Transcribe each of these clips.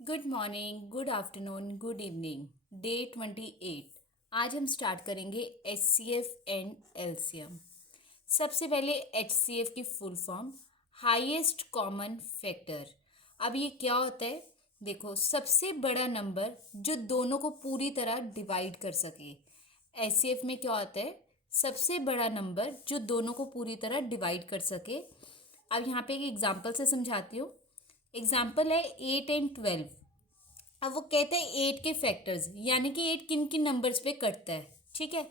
Good morning, good afternoon, good evening. Day 28। आज हम start करेंगे HCF एंड LCM। सबसे पहले HCF की full form highest common factor. अब ये क्या होता है? देखो, सबसे बड़ा नंबर जो दोनों को पूरी तरह डिवाइड कर सके। HCF में क्या होता है? सबसे बड़ा नंबर जो दोनों को पूरी तरह डिवाइड कर सके। अब यहाँ पे एक एग्जाम्पल से समझाती हूँ। एग्जाम्पल है 8 और 12। अब वो कहते हैं 8 के फैक्टर्स, यानी कि 8 किन किन नंबर्स पे कटता है। ठीक है,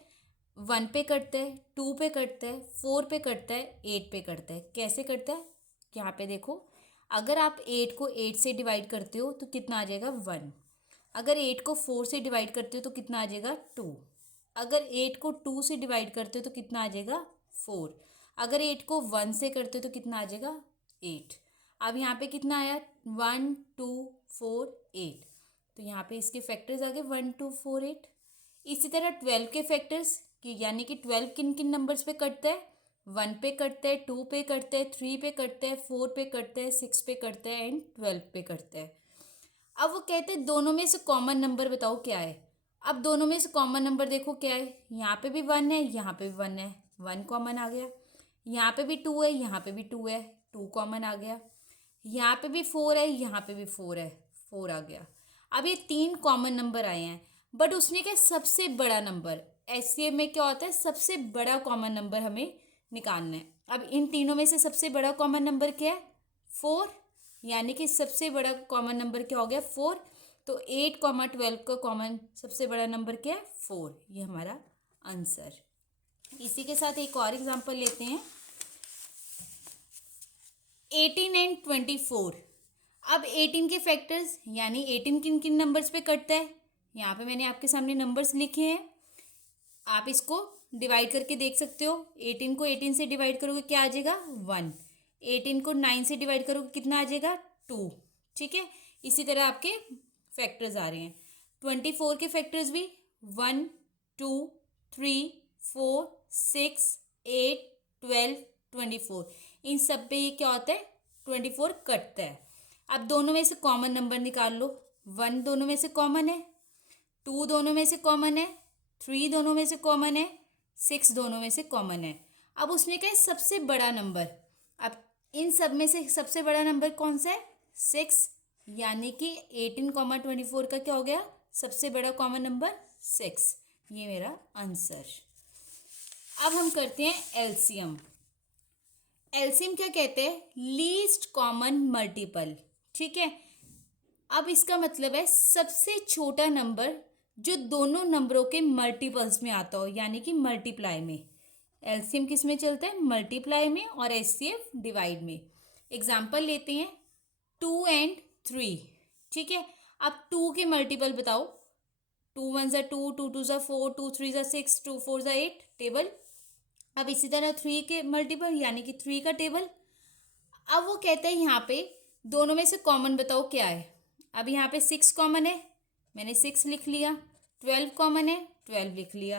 1 पे कटता है, 2 पे कटता है, 4 पे कटता है, 8 पे कटता है। कैसे कटता है? यहाँ पे देखो, अगर आप 8 को 8 से डिवाइड करते हो तो कितना आ जाएगा? 1। अगर 8 को 4 से डिवाइड करते हो तो कितना आ जाएगा? 2। अगर 8 को 2 से डिवाइड करते हो तो कितना आ जाएगा? 4। अगर 8 को 1 से करते हो तो कितना आ जाएगा? 8। अब यहाँ पे कितना आया? 1 2 4 8। तो यहाँ पे इसके फैक्टर्स आ गए 1 2 4 8। इसी तरह 12 के फैक्टर्स कि यानी कि 12 किन किन नंबर्स पे कटता है? 1 पे कटता है, 2 पे कटता है, 3 पे कटता है, 4 पे कटता है, 6 पे कटता है एंड 12 पे कटता है। अब वो कहते हैं दोनों में से कॉमन नंबर बताओ क्या है। अब दोनों में से कॉमन नंबर देखो क्या है। यहाँ पे भी 1 है, यहाँ पे भी 1 है, 1 कॉमन आ गया। यहाँ पे भी 2 है, यहाँ पे भी 2 है, 2 कॉमन आ गया। यहाँ पे भी 4 है, यहाँ पे भी 4 है, 4 आ गया। अब ये 3 कॉमन नंबर आए हैं, बट उसने क्या सबसे बड़ा नंबर। HCF में क्या होता है? सबसे बड़ा कॉमन नंबर हमें निकालना है। अब इन तीनों में से सबसे बड़ा कॉमन नंबर क्या है? 4। यानी कि सबसे बड़ा कॉमन नंबर क्या हो गया? 4। तो 8 12 का कॉमन सबसे बड़ा नंबर क्या है? 4। ये हमारा आंसर। इसी के साथ एक और एग्जांपल लेते हैं, 18 और 24। अब 18 के फैक्टर्स यानी 18 किन किन नंबर्स पे कटता है? यहाँ पे मैंने आपके सामने नंबर्स लिखे हैं, आप इसको डिवाइड करके देख सकते हो। 18 को 18 से डिवाइड करोगे क्या आ जाएगा? 1। 18 को 9 से डिवाइड करोगे कितना आ जाएगा? 2। ठीक है, इसी तरह आपके फैक्टर्स आ रहे हैं। 24 के फैक्टर्स भी 1 2 3 4 6 8 12 24। इन सब पे ये क्या होता है? 24 कटता है। अब दोनों में से कॉमन नंबर निकाल लो। 1 दोनों में से कॉमन है, 2 दोनों में से कॉमन है, 3 दोनों में से कॉमन है, 6 दोनों में से कॉमन है। अब उसने कहा सबसे बड़ा नंबर। अब इन सब में से सबसे बड़ा नंबर कौन सा है? 6। यानी कि 18 24 का क्या हो गया? सबसे बड़ा कॉमन नंबर 6। ये मेरा आंसर। अब हम करते हैं एलसीएम। एलसीएम क्या कहते हैं? Least common multiple. ठीक है, अब इसका मतलब है सबसे छोटा नंबर जो दोनों नंबरों के मल्टीपल्स में आता हो, यानी कि मल्टीप्लाई में। एलसीएम किस में चलता है? मल्टीप्लाई में, और एचसीएफ डिवाइड में। एग्जाम्पल लेते हैं 2 और 3। ठीक है, अब 2 के मल्टीपल बताओ। 2 1 ज़ा 2, 2 2 ज़ा 4, 2 3 ज़ा 6, 2 4 ज़ा 8 टेबल। अब इसी तरह 3 के मल्टीपल यानी कि 3 का टेबल। अब वो कहते हैं यहाँ पे दोनों में से कॉमन बताओ क्या है। अब यहाँ पे 6 कॉमन है, मैंने 6 लिख लिया। 12 कॉमन है, 12 लिख लिया।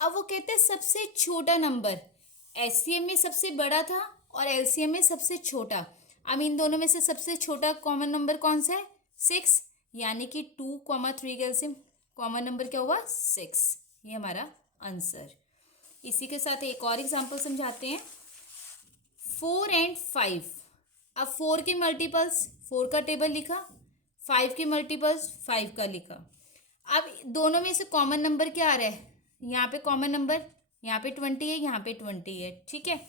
अब वो कहते हैं सबसे छोटा नंबर। HCM में सबसे बड़ा था और LCM में सबसे छोटा। अब इन दोनों में से सबसे छोटा कॉमन नंबर कौन सा है? 6। यानी कि 2 3 का एलसीएम कॉमन नंबर क्या हुआ? 6। ये हमारा आंसर। इसी के साथ एक और एग्जांपल समझाते हैं, 4 और 5। अब 4 के मल्टीपल्स, 4 का टेबल लिखा, 5 के मल्टीपल्स 5 का लिखा। अब दोनों में से कॉमन नंबर क्या आ रहा है? यहाँ पे कॉमन नंबर, यहाँ पे 20 है, यहाँ पे 20 है। ठीक है,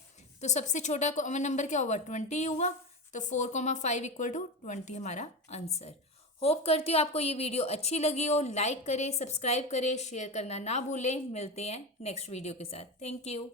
तो सबसे छोटा कॉमन नंबर क्या हुआ? 20 हुआ। तो 4 5 = 20 हमारा आंसर। होप करती हूँ आपको ये वीडियो अच्छी लगी हो। लाइक करें, सब्सक्राइब करें, शेयर करना ना भूलें। मिलते हैं नेक्स्ट वीडियो के साथ। Thank you.